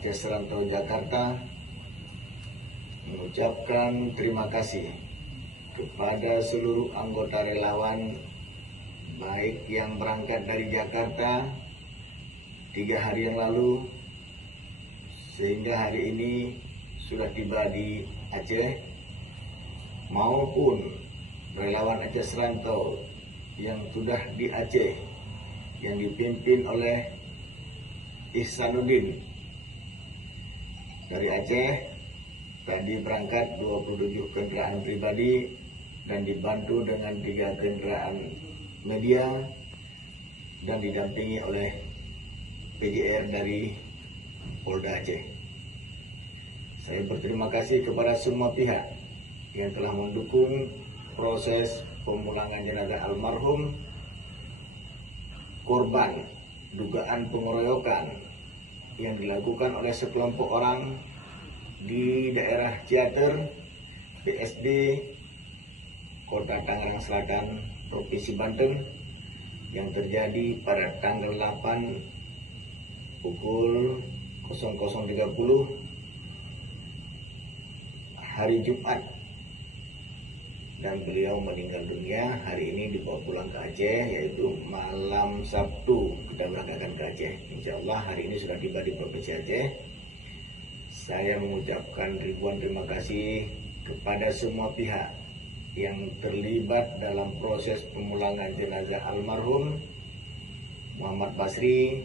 Aceh Serantau Jakarta mengucapkan terima kasih kepada seluruh anggota relawan, baik yang berangkat dari Jakarta 3 hari yang lalu sehingga hari ini sudah tiba di Aceh, maupun relawan Aceh Serantau yang sudah di Aceh yang dipimpin oleh Ihsanuddin dari Aceh. Tadi berangkat 27 kendaraan pribadi dan dibantu dengan 3 kendaraan media dan didampingi oleh PJR dari Polda Aceh. Saya berterima kasih kepada semua pihak yang telah mendukung proses pemulangan jenazah almarhum korban dugaan pengeroyokan yang dilakukan oleh sekelompok orang di daerah Ciater, BSD, Kota Tangerang Selatan, Provinsi Banten, yang terjadi pada tanggal 8 pukul 00.30 hari Jumat, dan beliau meninggal dunia hari ini dibawa pulang ke Aceh, yaitu malam Sabtu kita berangkatkan ke Aceh. Insya Allah hari ini sudah tiba di Provinsi Aceh. Saya mengucapkan ribuan terima kasih kepada semua pihak yang terlibat dalam proses pemulangan jenazah almarhum Muhammad Basri,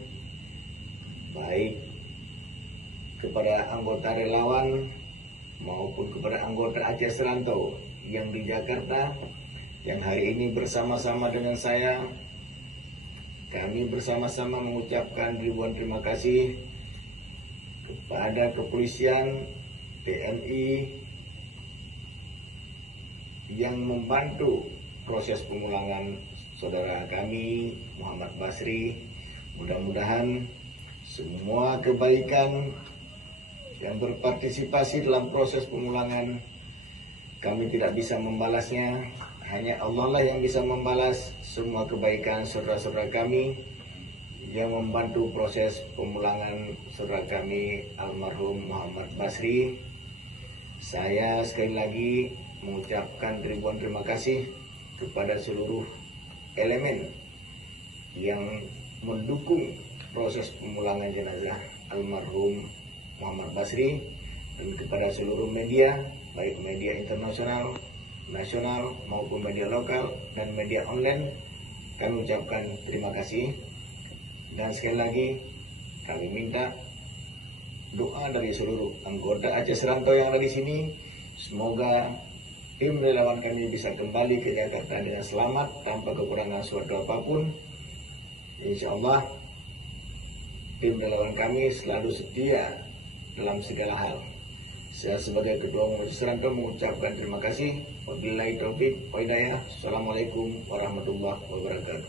baik kepada anggota relawan maupun kepada anggota Aceh Serantau yang di Jakarta, yang hari ini bersama-sama dengan saya. Kami bersama-sama mengucapkan ribuan terima kasih kepada kepolisian, TNI yang membantu proses pemulangan saudara kami Muhammad Basri. Mudah-mudahan semua kebaikan yang berpartisipasi dalam proses pemulangan, kami tidak bisa membalasnya, hanya Allah lah yang bisa membalas semua kebaikan saudara-saudara kami yang membantu proses pemulangan saudara kami almarhum Muhammad Basri. Saya sekali lagi mengucapkan ribuan terima kasih kepada seluruh elemen yang mendukung proses pemulangan jenazah almarhum Muhammad Basri, dan kepada seluruh media, baik media internasional, nasional maupun media lokal dan media online. Kami ucapkan terima kasih. Dan sekali lagi kami minta doa dari seluruh anggota Aceh Serantau yang ada di sini. Semoga tim relawan kami bisa kembali ke Jakarta dengan selamat tanpa kekurangan suatu apapun. Insya Allah tim relawan kami selalu setia dalam segala hal. Saya sebagai Ketua Umum Aceh Serantau mengucapkan terima kasih. Wabillahi taufiq wa hidayah. Assalamualaikum warahmatullahi wabarakatuh.